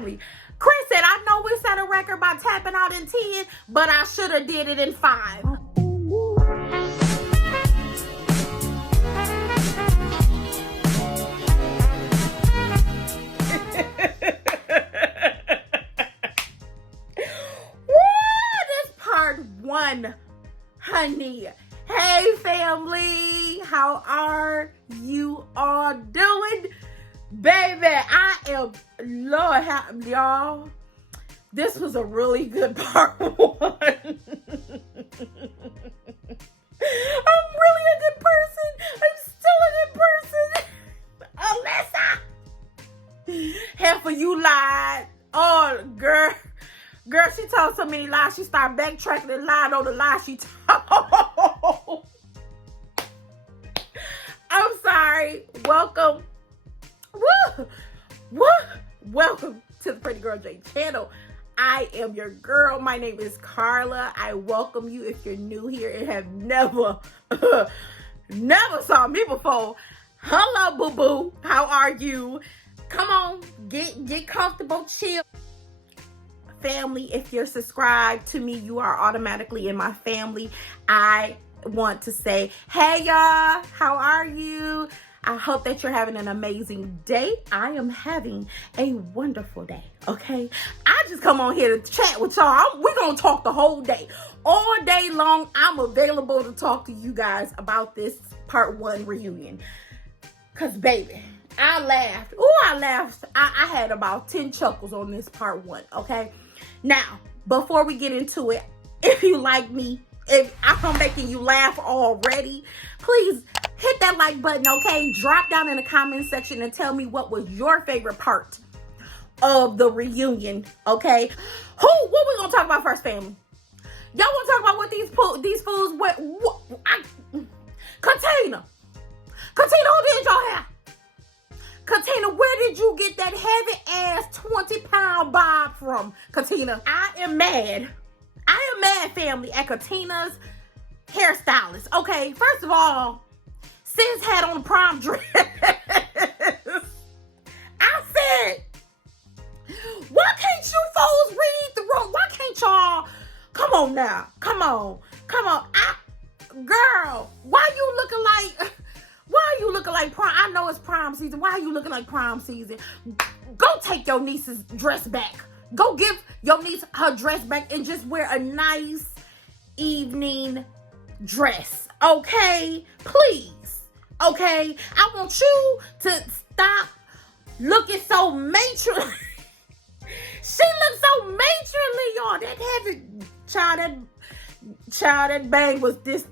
family. Chris said, I know we set a record by tapping out in 10, but I should have did it in 5. This part 1, honey. Hey family, how are you all doing? Baby, I am, Lord, y'all, this was a really good part 1. I'm really a good person. I'm still a good person. Alyssa, half of you lied. Oh, girl, she told so many lies. She started backtracking and lying on the lies she told. I'm sorry. Welcome. Welcome to the Pretty Girl J channel. I am your girl. My name is Carla. I welcome you if you're new here and have never saw me before. Hello, boo-boo. How are you? Come on, get comfortable, chill. Family, if you're subscribed to me, you are automatically in my family. I want to say, hey y'all, how are you? I hope that you're having an amazing day. I am having a wonderful day, okay? I just come on here to chat with y'all. We're going to talk the whole day. All day long, I'm available to talk to you guys about this part 1 reunion. Because, baby, I laughed. Oh, I laughed. I had about 10 chuckles on this part 1, okay? Now, before we get into it, if you like me, if I'm making you laugh already, please hit that like button, okay? Drop down in the comment section and tell me what was your favorite part of the reunion, okay? What we gonna talk about first, family? Y'all wanna talk about what these fools went? Katina, who did y'all have? Katina, where did you get that heavy ass 20-pound bob from, Katina? I am mad, family, at Katina's hairstylist. Okay, first of all, sis had on a prom dress. I said, why can't you folks read the room? Why can't y'all? Come on now. Come on. Girl, why are you looking like prom? I know it's prom season. Why are you looking like prom season? Go take your niece's dress back. Go give your niece her dress back and just wear a nice evening dress. Okay? Please. Okay? I want you to stop looking so matronly. She looks so matronly, y'all. That heavy child, that bang was this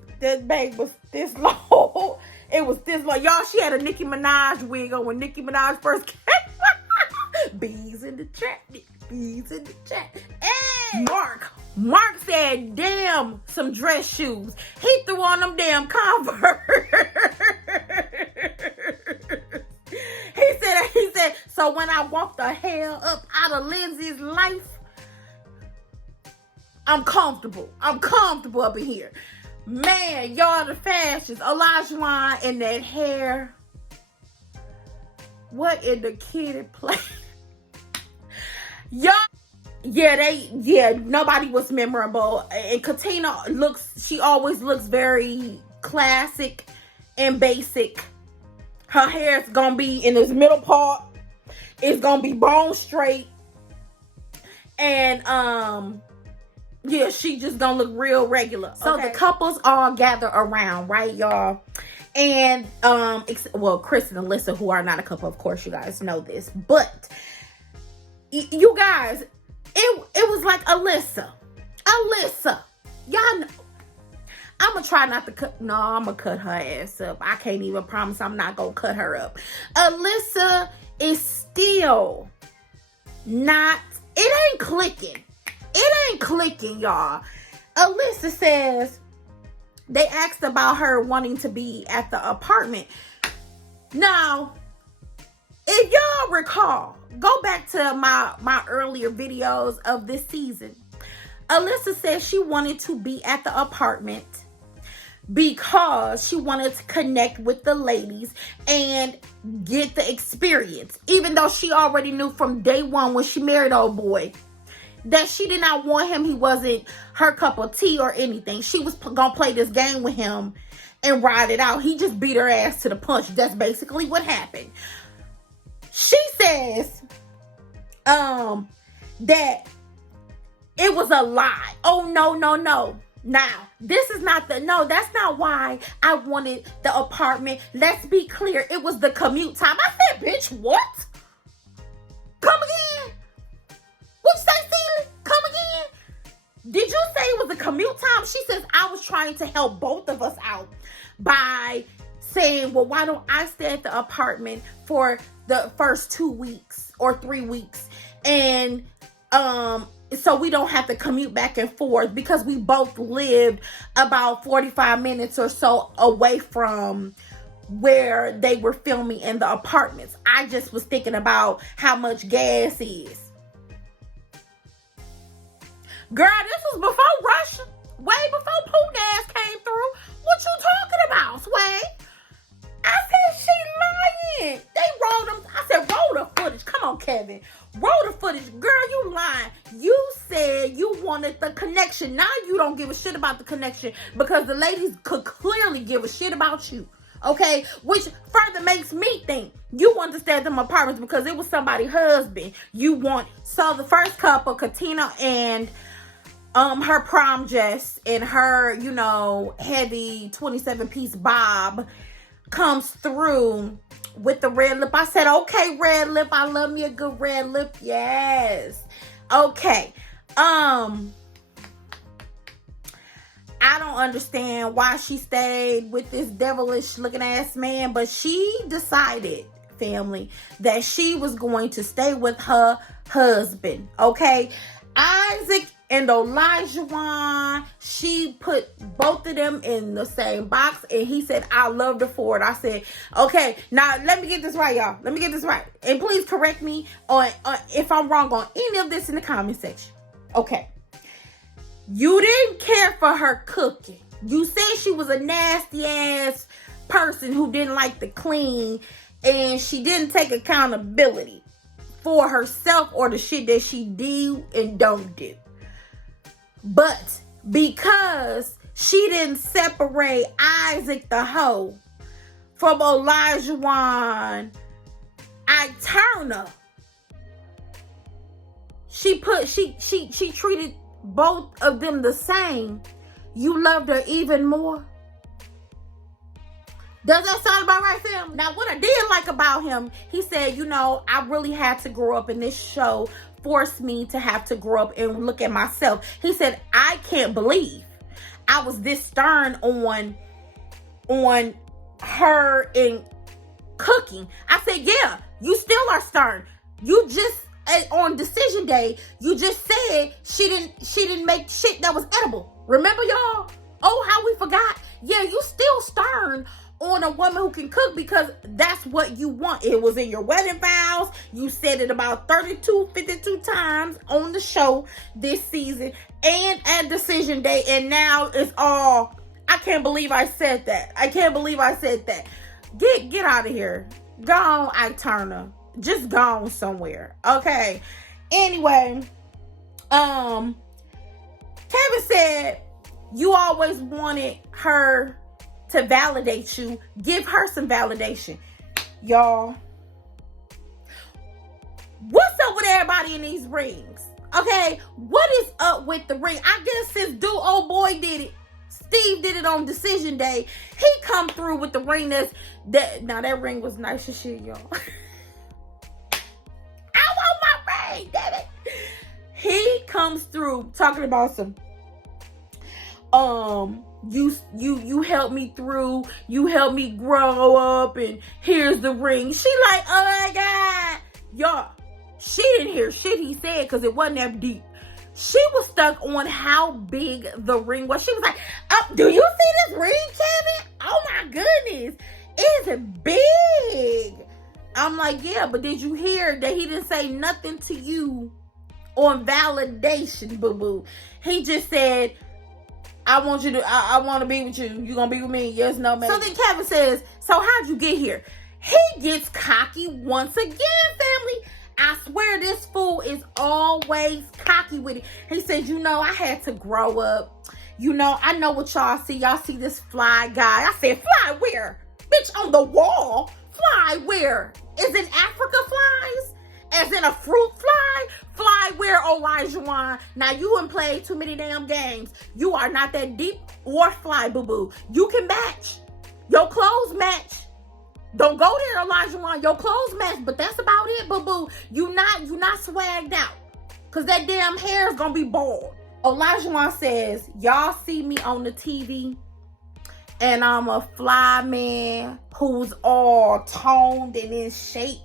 low. It was this low. Y'all, she had a Nicki Minaj wig on when Nicki Minaj first came. Bees in the chat. Bees in the chat. Hey! Mark said, damn, some dress shoes. He threw on them damn Converse. He said, so when I walk the hell up out of Lindsay's life, I'm comfortable up in here. Man, y'all, the fashions. Olajuwon and that hair. What in the kid play? Y'all, nobody was memorable. And Katina she always looks very classic and basic. Her hair's gonna be in this middle part. It's gonna be bone straight. And she just gonna look real regular. So the couples all gather around, right, y'all? And Chris and Alyssa, who are not a couple, of course, you guys know this, but you guys, it was like Alyssa, y'all know. I'm gonna try not to I'm gonna cut her ass up. I can't even promise I'm not gonna cut her up. Alyssa is still not, it ain't clicking, y'all. Alyssa says, they asked about her wanting to be at the apartment. Now, if y'all recall, go back to my earlier videos of this season. Alyssa said she wanted to be at the apartment because she wanted to connect with the ladies and get the experience. Even though she already knew from day one when she married old boy that she did not want him. He wasn't her cup of tea or anything. She was gonna play this game with him and ride it out. He just beat her ass to the punch. That's basically what happened. She says that it was a lie. Oh, no. Now, this is not that's not why I wanted the apartment. Let's be clear. It was the commute time. I said, bitch, what? Come again? What you say, Celie? Come again? Did you say it was the commute time? She says, I was trying to help both of us out by saying, well, why don't I stay at the apartment for the first 2 weeks or 3 weeks? And, so we don't have to commute back and forth, because we both lived about 45 minutes or so away from where they were filming in the apartments. I just was thinking about how much gas is. Girl, this was before Russia. Way before Putin ass came through. What you talking about, Sway? I said she lying. They rolled them. I said roll the footage. Come on, Kevin. Roll the footage. Girl, you lying. You said you wanted the connection. Now you don't give a shit about the connection, because the ladies could clearly give a shit about you. Okay? Which further makes me think you want to stay at them apartments because it was somebody's husband. You want. So the first couple, Katina and her prom dress and her, heavy 27-piece bob comes through with the red lip. I said, okay, red lip. I love me a good red lip. Yes. Okay. I don't understand why she stayed with this devilish looking ass man, but she decided, family, that she was going to stay with her husband. Okay. Isaac and Elijah, she put both of them in the same box, and he said, I love her for it. I said, okay, now let me get this right, y'all. Let me get this right. And please correct me on if I'm wrong on any of this in the comment section. Okay. You didn't care for her cooking. You said she was a nasty ass person who didn't like to clean, and she didn't take accountability for herself or the shit that she do and don't do. But because she didn't separate Isaac the hoe from Elijah Turner, she treated both of them the same. You loved her even more. Does that sound about right, fam? Now, what I did like about him, he said, I really had to grow up, and this show forced me to have to grow up and look at myself. He said, I can't believe I was this stern on her in cooking. I said, yeah, you still are stern. You just, on decision day, you just said she didn't make shit that was edible. Remember, y'all? Oh, how we forgot. Yeah, you still stern on a woman who can cook, because that's what you want. It was in your wedding vows. You said it about 52 times on the show this season and at decision day. And now it's all, I can't believe I said that. I can't believe I said that. Get out of here. Go on, Ike Turner. Just go on somewhere. Okay. Anyway, Kevin said you always wanted her to validate you. Give her some validation. Y'all, what's up with everybody in these rings? Okay, what is up with the ring? I guess since old boy did it, Steve did it on decision day, he come through with the ring now that ring was nice as shit, y'all. I want my ring, damn it. He comes through talking about some you helped me through, you helped me grow up, and here's the ring. She like, oh my God. Y'all, she didn't hear shit he said because it wasn't that deep. She was stuck on how big the ring was. She was like, oh, do you see this ring, Kevin? Oh my goodness. It's big. I'm like, yeah, but did you hear that he didn't say nothing to you on validation, boo-boo? He just said, I want you to, I want to be with you. You gonna be with me? Yes, no, man. So then Kevin says, so how'd you get here? He gets cocky once again, family. I swear this fool is always cocky with it. He says, you know, I had to grow up. You know, I know what y'all see. Y'all see this fly guy. I said, fly where? Bitch, on the wall. Fly where? Is in Africa flies? As in a fruit fly? Fly where, Olajuwon? Now, you ain't played too many damn games. You are not that deep or fly, boo-boo. You can match. Your clothes match. Don't go there, Olajuwon. Your clothes match, but that's about it, boo-boo. You not swagged out. Because that damn hair is going to be bald. Olajuwon says, y'all see me on the TV, and I'm a fly man who's all toned and in shape.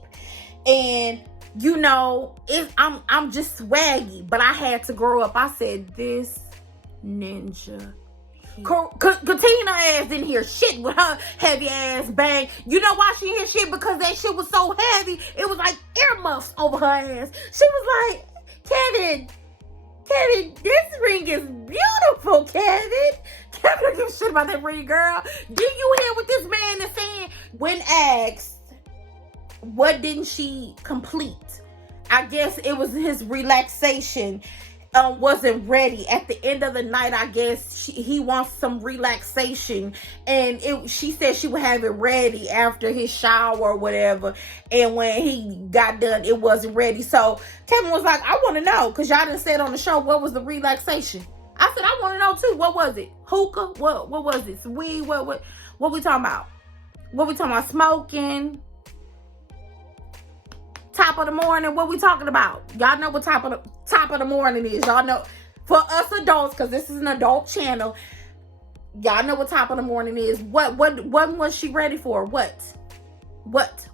And, you know, I'm just swaggy, but I had to grow up. I said, this ninja. Katina ass didn't hear shit with her heavy ass bang. You know why she didn't hear shit? Because that shit was so heavy. It was like earmuffs over her ass. She was like, Kevin, this ring is beautiful, Kevin. Kevin don't give a shit about that ring, girl. Do you hear what this man is saying? When asked, what didn't she complete? I guess it was his relaxation. Wasn't ready at the end of the night. I guess he wants some relaxation, and she said she would have it ready after his shower or whatever. And when he got done, it wasn't ready. So Kevin was like, I want to know, because y'all done said on the show, what was the relaxation? I said, I want to know too. What was it? Hookah? What was it? Some weed? What we talking about? What we talking about? Smoking? Top of the morning? What we talking about? Y'all know what top of the morning is. Y'all know, for us adults, because this is an adult channel, y'all know what top of the morning is. What was she ready for? What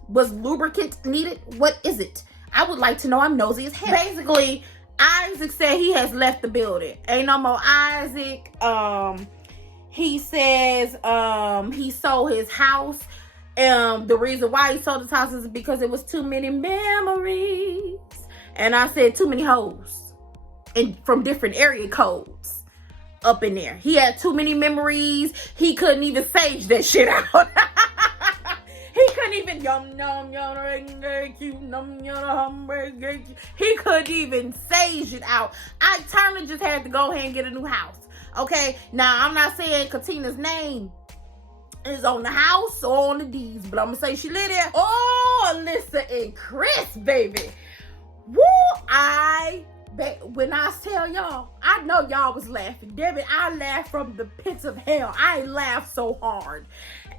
was lubricant needed? What is it? I would like to know. I'm nosy as hell. Basically, Isaac said he has left the building. Ain't no more Isaac. He says he sold his house. The reason why he sold his house is because it was too many memories. And I said too many hoes. And from different area codes up in there. He had too many memories. He couldn't even sage that shit out. He couldn't even he couldn't even sage it out. Ike Turner just had to go ahead and get a new house. Okay, now I'm not saying Katina's name is on the house or on the deeds, but I'm gonna say she live there. Oh, Alyssa and Chris, baby. Woo! When I tell y'all, I know y'all was laughing. Damn it, I laughed from the pits of hell. I laughed so hard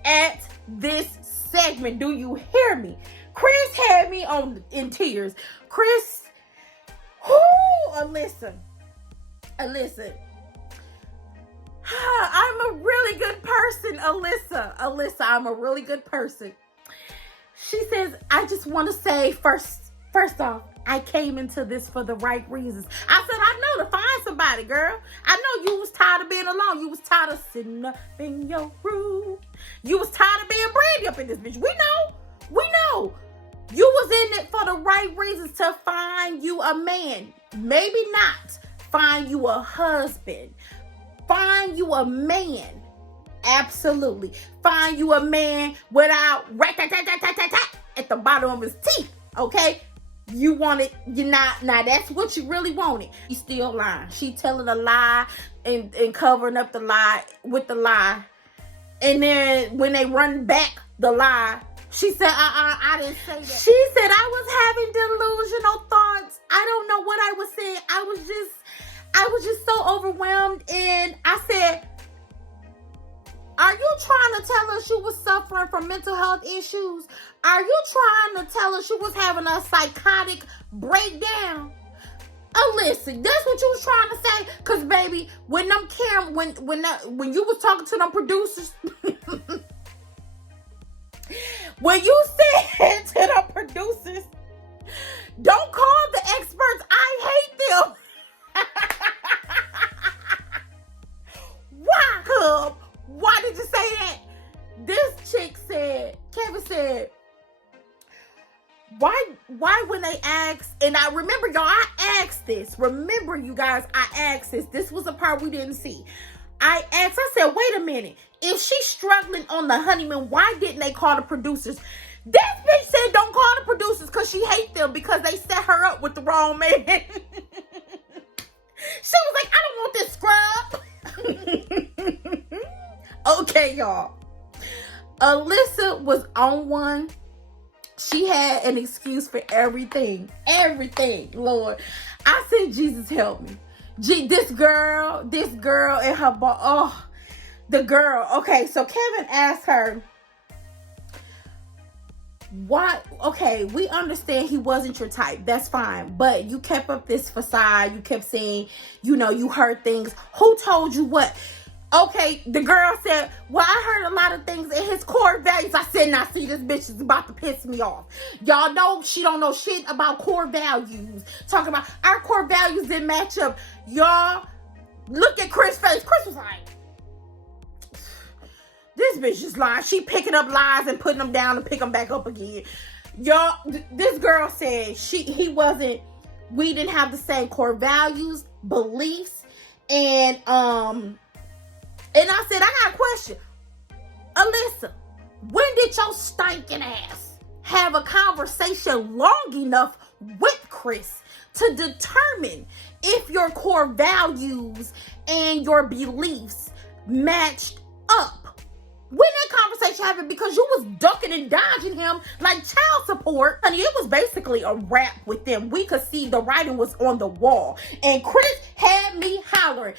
at this segment. Do you hear me? Chris had me in tears. Chris, Alyssa. I'm a really good person, Alyssa, I'm a really good person. She says, I just want to say first off, I came into this for the right reasons. I said, I know, to find somebody, girl. I know you was tired of being alone. You was tired of sitting up in your room. You was tired of being Brandy up in this bitch. We know. You was in it for the right reasons, to find you a man. Maybe not find you a husband. Find you a man. Absolutely. Find you a man without at the bottom of his teeth. Okay? You want it, you're not. Now that's what you really wanted. You still lying. She telling a lie and covering up the lie with the lie. And then when they run back the lie, she said, I didn't say that. She said, I was having delusional thoughts. I don't know what I was saying. I was just so overwhelmed. And I said, are you trying to tell us you was suffering from mental health issues? Are you trying to tell us you was having a psychotic breakdown? Listen, that's what you was trying to say. Cause baby, when you was talking to them producers, when you said to the producers, don't call the experts, I hate them. Why, Hub? Why did you say that? This chick said, Kevin said, why when they asked, and I remember y'all, I asked this. Remember you guys, I asked this. This was a part we didn't see. I asked, I said, wait a minute. If she's struggling on the honeymoon, why didn't they call the producers? This bitch said don't call the producers because she hates them because they set her up with the wrong man. She was like, I don't want this scrub. Okay, y'all. Alyssa was on one. She had an excuse for everything. Everything, Lord. I said, Jesus help me. This girl and her the girl. Okay, so Kevin asked her, why? Okay, we understand he wasn't your type. That's fine. But you kept up this facade. You kept saying, you heard things. Who told you what? Okay, the girl said, well, I heard a lot of things in his core values. I said, now see, this bitch is about to piss me off. Y'all know she don't know shit about core values. Talking about our core values didn't match up. Y'all, look at Chris' face. Chris was like, this bitch is lying. She picking up lies and putting them down and pick them back up again. Y'all, this girl said we didn't have the same core values, beliefs, and I said, I got a question. Alyssa, when did your stinking ass have a conversation long enough with Chris to determine if your core values and your beliefs matched up? When that conversation happened, because you was ducking and dodging him like child support. Honey, it was basically a wrap with them. We could see the writing was on the wall. And Chris had me hollering.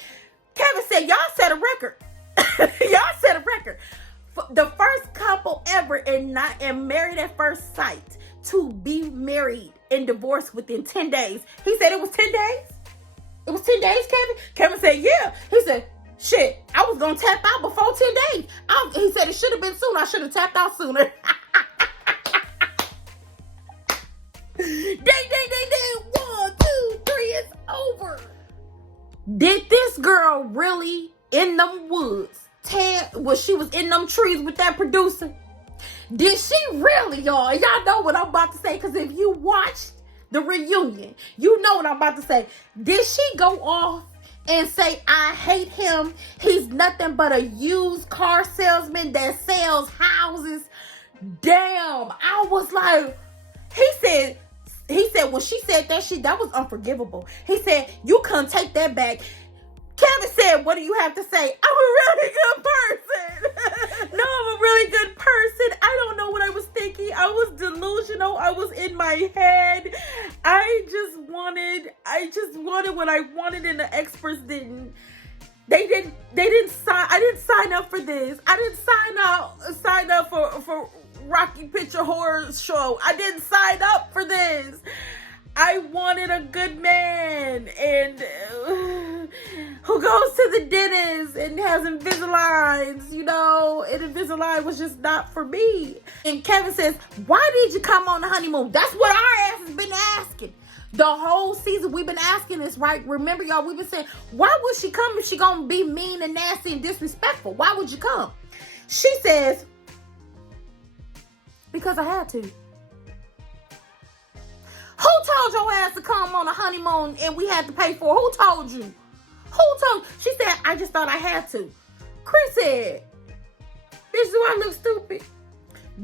Kevin said, y'all set a record. Y'all set a record. The first couple ever and married at first sight to be married and divorced within 10 days. He said it was 10 days? It was 10 days, Kevin? Kevin said, yeah. He said, shit, I was going to tap out before 10 days. He said it should have been sooner. I should have tapped out sooner. Ding, ding, ding, ding. 1, 2, 3, it's over. Did this girl really in them woods she was in them trees with that producer? Did she really, y'all? Y'all know what I'm about to say, because if you watched the reunion, you know what I'm about to say. Did she go off and say, I hate him, he's nothing but a used car salesman that sells houses? Damn, I was like, he said when she said that shit, that was unforgivable. He said, you couldn't take that back. Kevin said, what do you have to say? I'm a really good person. No, I'm a really good person. I don't know what I was thinking. I was delusional. I was in my head. I just wanted what I wanted, and the experts didn't. They didn't sign. I didn't sign up for this. I didn't sign up for Rocky Picture Horror Show. I didn't sign up for this. I wanted a good man and who goes to the dentist and has Invisaligns, and Invisalign was just not for me. And Kevin says, why did you come on the honeymoon? That's what our ass has been asking. The whole season we've been asking this, right? Remember, y'all, we've been saying, why would she come if she gonna be mean and nasty and disrespectful? Why would you come? She says, because I had to. Who told your ass to come on a honeymoon and we had to pay for it? Who told you? Who told? She said, I just thought I had to. Chris said, bitch, do I look stupid?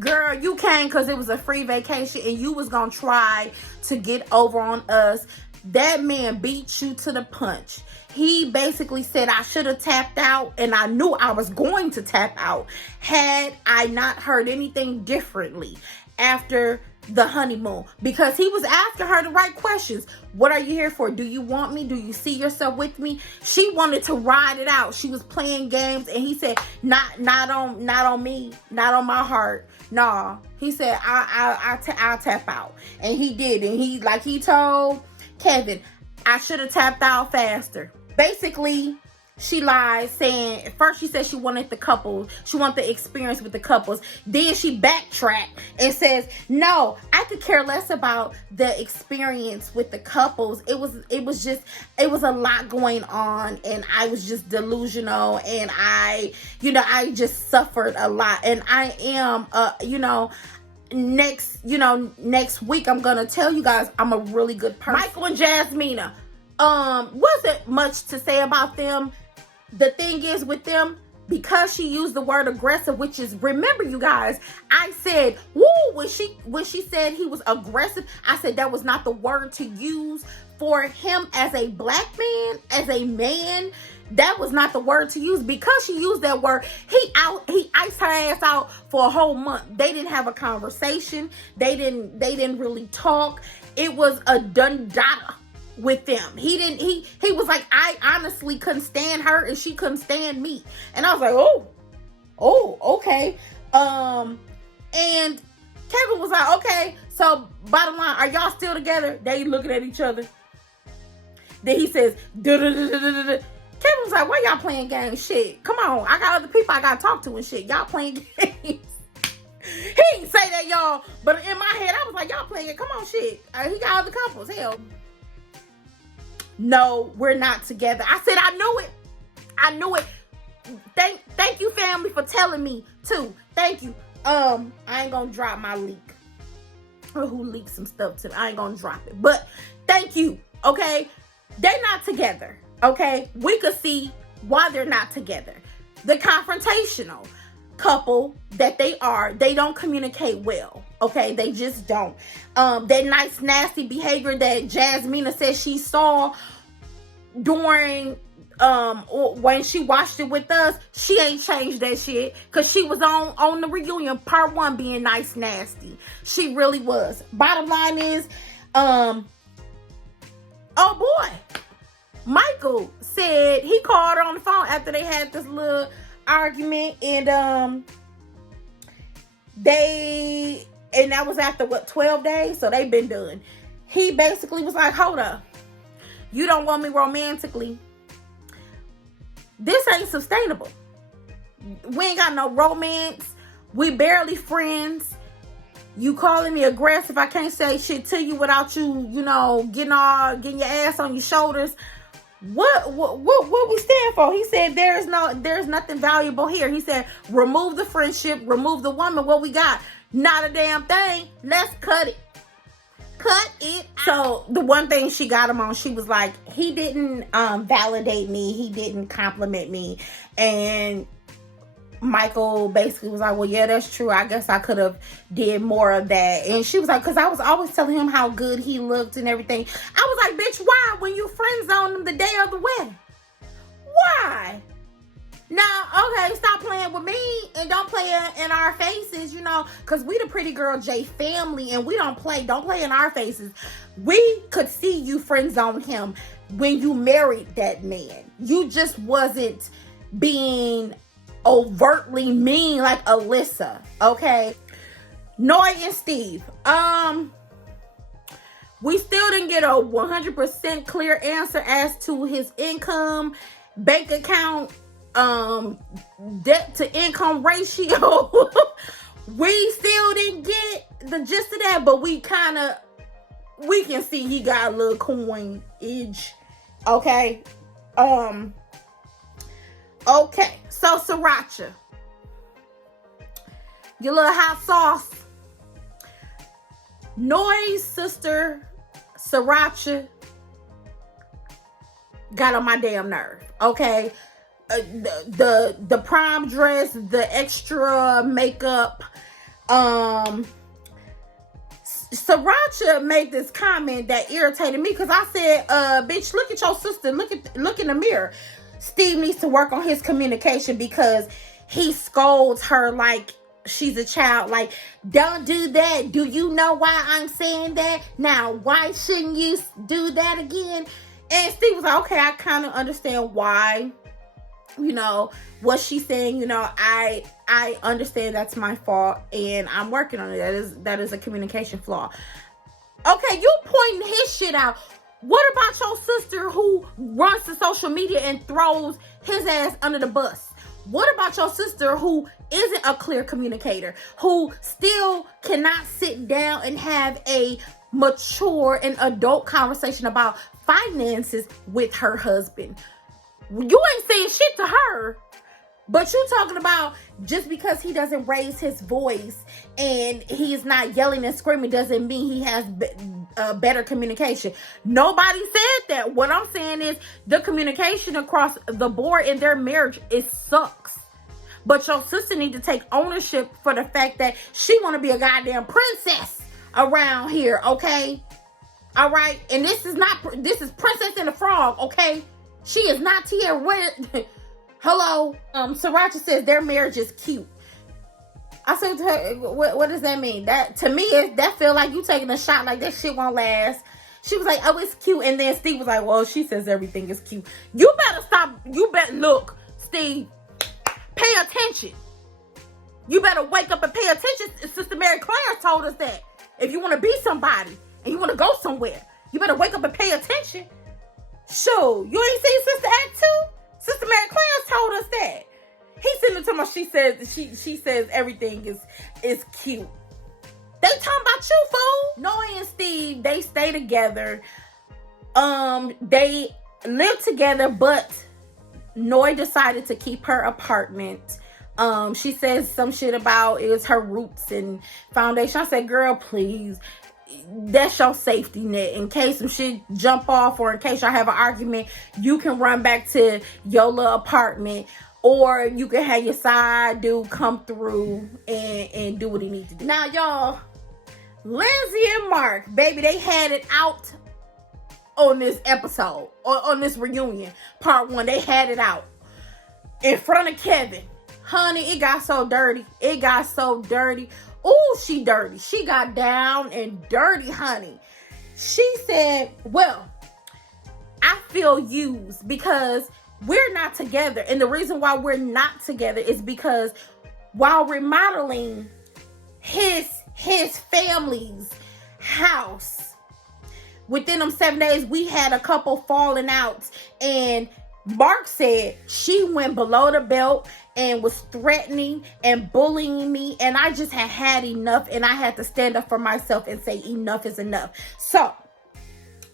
Girl, you came because it was a free vacation and you was going to try to get over on us. That man beat you to the punch. He basically said I should have tapped out, and I knew I was going to tap out had I not heard anything differently after the honeymoon, because he was asking her the right questions. What are you here for? Do you want me? Do you see yourself with me? She wanted to ride it out. She was playing games, and he said, not on me, not on my heart. Nah, he said, I'll tap out, and he did, and he told Kevin, I should have tapped out faster. Basically, she lied, saying, at first she said she wanted the couples. She wanted the experience with the couples. Then she backtracked and says, no, I could care less about the experience with the couples. It was a lot going on, and I was just delusional, and I just suffered a lot. And I am, next week, I'm going to tell you guys I'm a really good person. Michael and Jasmina, wasn't much to say about them. the thing is with them, because she used the word aggressive, which is, remember you guys, I said, woo, when she said he was aggressive, I said that was not the word to use for him as a black man, as a man. That was not the word to use. Because she used that word, he iced her ass out for a whole month. They didn't have a conversation. They didn't really talk. It was a done data with them. He was like, I honestly couldn't stand her and she couldn't stand me. And I was like, oh, okay. And Kevin was like, okay, so bottom line, are y'all still together? They looking at each other. Then he says, Kevin was like, why y'all playing games? Shit, come on. I got other people I gotta talk to and shit. Y'all playing games. He didn't say that, y'all. But in my head, I was like, y'all playing it. Come on, shit. He got other couples. Hell. No, we're not together. I said, I knew it. I knew it. Thank you, family, for telling me, too. Thank you. I ain't gonna drop my leak. Or who leaked some stuff to me. I ain't gonna drop it. But thank you, okay? They're not together, okay? We could see why they're not together. The confrontational couple that they are, they don't communicate well, okay? They just don't. That nice, nasty behavior that Jasmina says she saw during when she watched it with us, she ain't changed that shit, because she was on the reunion part 1 being nice, nasty. She really was. Bottom line is, oh boy, Michael said he called her on the phone after they had this little argument, and that was after 12 days, so they've been done. He basically was like, hold up, you don't want me romantically, this ain't sustainable. We ain't got no romance, we barely friends. You calling me aggressive, I can't say shit to you without you, getting your ass on your shoulders. What we stand for? He said there's nothing valuable here. He said remove the friendship, remove the woman. What we got? Not a damn thing. Let's cut it. Cut it out. So the one thing she got him on, she was like, he didn't validate me, he didn't compliment me. And Michael basically was like, well, yeah, that's true. I guess I could have did more of that. And she was like, because I was always telling him how good he looked and everything. I was like, bitch, why? When you friend zoned him the day of the wedding? Why? Now, okay, stop playing with me and don't play in our faces, because we the Pretty Girl J family and we don't play in our faces. We could see you friend zone him when you married that man. You just wasn't being overtly mean like Alyssa, okay? Noy and Steve, we still didn't get a 100% clear answer as to his income, bank account, debt to income ratio. We still didn't get the gist of that, but we can see he got a little coinage, okay? Okay, so Sriracha, your little hot sauce. Noy's sister, Sriracha, got on my damn nerve, okay? The prom dress, the extra makeup. Sriracha made this comment that irritated me, because I said, bitch, look at your sister. Look in the mirror. Steve needs to work on his communication, because he scolds her like she's a child. Like, don't do that. Do you know why I'm saying that? Now, why shouldn't you do that again? And Steve was like, okay, I kind of understand why, what she's saying. I understand that's my fault and I'm working on it. That is a communication flaw. Okay, you pointing his shit out. What about your sister who runs to social media and throws his ass under the bus? What about your sister who isn't a clear communicator, who still cannot sit down and have a mature and adult conversation about finances with her husband? You ain't saying shit to her. But you talking about just because he doesn't raise his voice and he's not yelling and screaming doesn't mean he has better communication. Nobody said that. What I'm saying is the communication across the board in their marriage, it sucks. But your sister need to take ownership for the fact that she want to be a goddamn princess around here, okay? All right? And this is Princess and the Frog, okay? She is not Tia. Hello? Sriracha says their marriage is cute. I said to her, what does that mean? That to me, that feel like you taking a shot like that shit won't last. She was like, oh, it's cute. And then Steve was like, well, she says everything is cute. You better stop. Look, Steve, pay attention. You better wake up and pay attention. Sister Mary Clarence told us that. If you want to be somebody and you want to go somewhere, you better wake up and pay attention. So, you ain't seen Sister Act 2? Sister Mary Clarence told us that. He's sitting there talking about she says everything is cute. They talking about you, fool. Noe and Steve, they stay together. They live together, but Noe decided to keep her apartment. She says some shit about it's her roots and foundation. I said, girl, please. That's your safety net. In case some shit jump off or in case y'all have an argument, you can run back to your little apartment. Or you can have your side dude come through and do what he needs to do. Now, y'all, Lindsay and Mark, baby, they had it out on this episode, on this reunion, part 1. They had it out in front of Kevin. Honey, it got so dirty. It got so dirty. Ooh, she dirty. She got down and dirty, honey. She said, well, I feel used because we're not together. And the reason why we're not together is because while remodeling his family's house, within them 7 days, we had a couple falling outs. And Mark said she went below the belt and was threatening and bullying me. And I just had enough. And I had to stand up for myself and say enough is enough. So,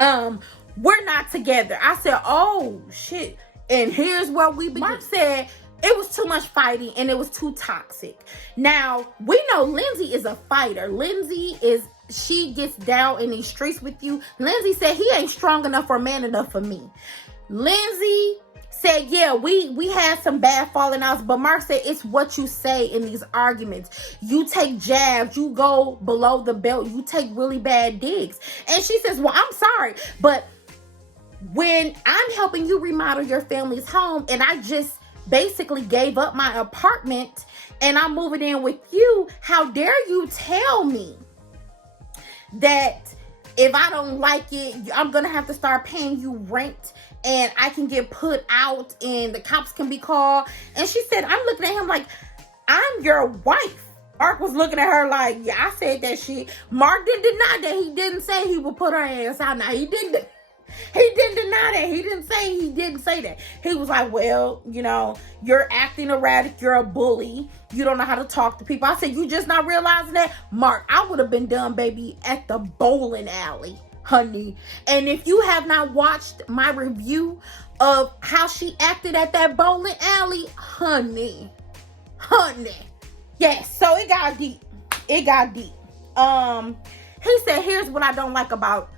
we're not together. I said, oh, shit. And here's where we begin. Mark said it was too much fighting and it was too toxic. Now, we know Lindsay is a fighter. She gets down in these streets with you. Lindsay said he ain't strong enough or man enough for me. Lindsay said, yeah, we had some bad falling outs, but Mark said it's what you say in these arguments. You take jabs, you go below the belt, you take really bad digs. And she says, well, I'm sorry, but when I'm helping you remodel your family's home and I just basically gave up my apartment and I'm moving in with you, how dare you tell me that if I don't like it, I'm going to have to start paying you rent and I can get put out and the cops can be called. And she said, I'm looking at him like, I'm your wife. Mark was looking at her like, yeah, I said that shit. Mark didn't deny that. He didn't say he would put her ass out. Now, he didn't deny that. He didn't say that. He was like, well, you're acting erratic. You're a bully. You don't know how to talk to people. I said, you just not realizing that? Mark, I would have been done, baby, at the bowling alley, honey. And if you have not watched my review of how she acted at that bowling alley, honey. Yes, so it got deep. He said, here's what I don't like about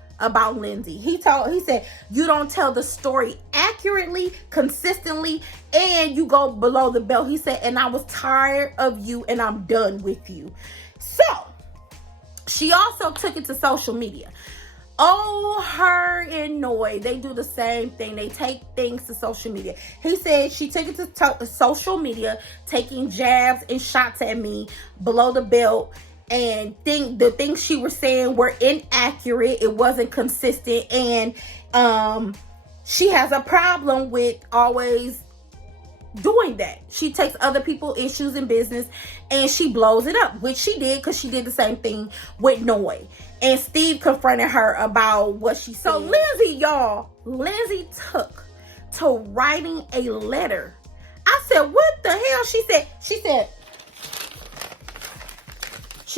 Lindsay. He said, you don't tell the story accurately, consistently, and you go below the belt. He said, and I was tired of you and I'm done with you. So, she also took it to social media. Oh, her and Noy, they do the same thing. They take things to social media. He said she took it to social media, taking jabs and shots at me below the belt. And the things she was saying were inaccurate. It wasn't consistent. And she has a problem with always doing that. She takes other people's issues in business and she blows it up, which she did because she did the same thing with Noy. And Steve confronted her about what she said. So Lindsay took to writing a letter. I said, what the hell? She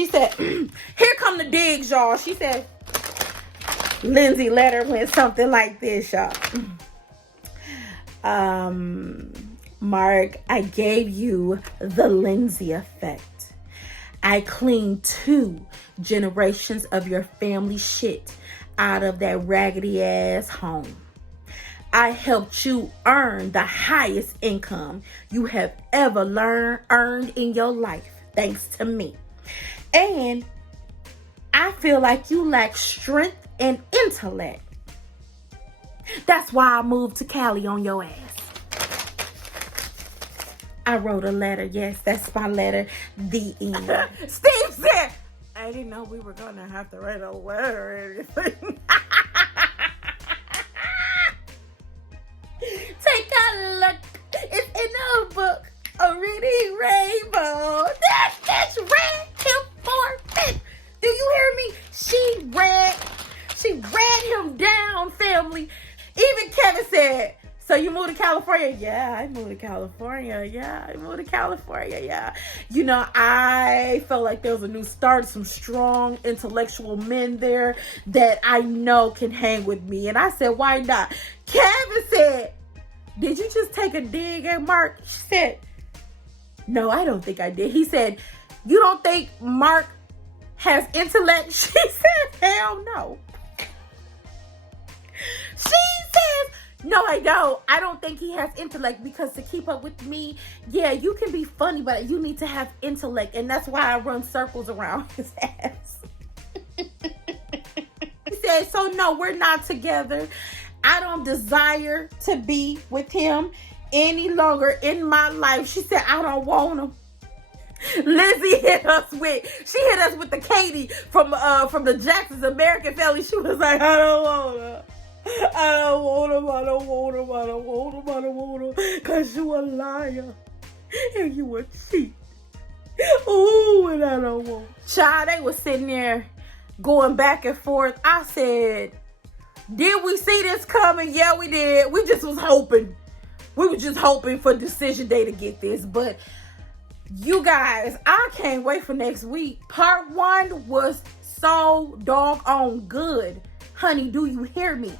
said, here come the digs, y'all. She said, Lindsay letter went something like this, y'all. Mark, I gave you the Lindsay effect. I cleaned 2 generations of your family shit out of that raggedy ass home. I helped you earn the highest income you have ever earned in your life, thanks to me. And I feel like you lack strength and intellect. That's why I moved to Cali on your ass. I wrote a letter. Yes, that's my letter. The end. Steve said, I didn't know we were going to have to write a letter or anything. Take a look. It's in a book. A reading rainbow. That's red him for fish. Do you hear me? She ran him down, family. Even Kevin said, so you moved to California? Yeah, I moved to California. Yeah. You know, I felt like there was a new start, some strong intellectual men there that I know can hang with me. And I said, why not? Kevin said, did you just take a dig at Mark? She said, no, I don't think I did. He said, you don't think Mark has intellect? She said, hell no. She says, no, I don't. I don't think he has intellect, because to keep up with me, yeah, you can be funny, but you need to have intellect. And that's why I run circles around his ass. He said, so no, we're not together. I don't desire to be with him any longer in my life. She said, I don't want him. Lizzie hit us with the Katie from the Jackson's American Family. She was like, I don't want her. I don't want him, cause you a liar and you a cheat. Ooh, and I don't want him. Child, they was sitting there going back and forth. I said, did we see this coming? Yeah, we did. We just was hoping. We were just hoping for decision day to get this. But you guys, I can't wait for next week. Part 1 was so doggone good. Honey, do you hear me?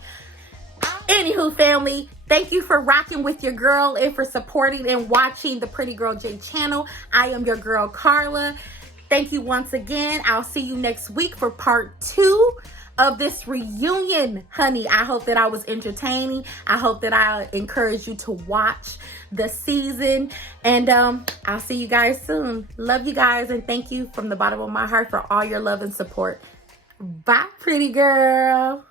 Anywho, family, thank you for rocking with your girl and for supporting and watching the Pretty Girl J channel. I am your girl, Carla. Thank you once again. I'll see you next week for part 2 of this reunion, honey. I hope that I was entertaining. I hope that I encourage you to watch the season. And I'll see you guys soon. Love you guys, and thank you from the bottom of my heart for all your love and support. Bye, pretty girl.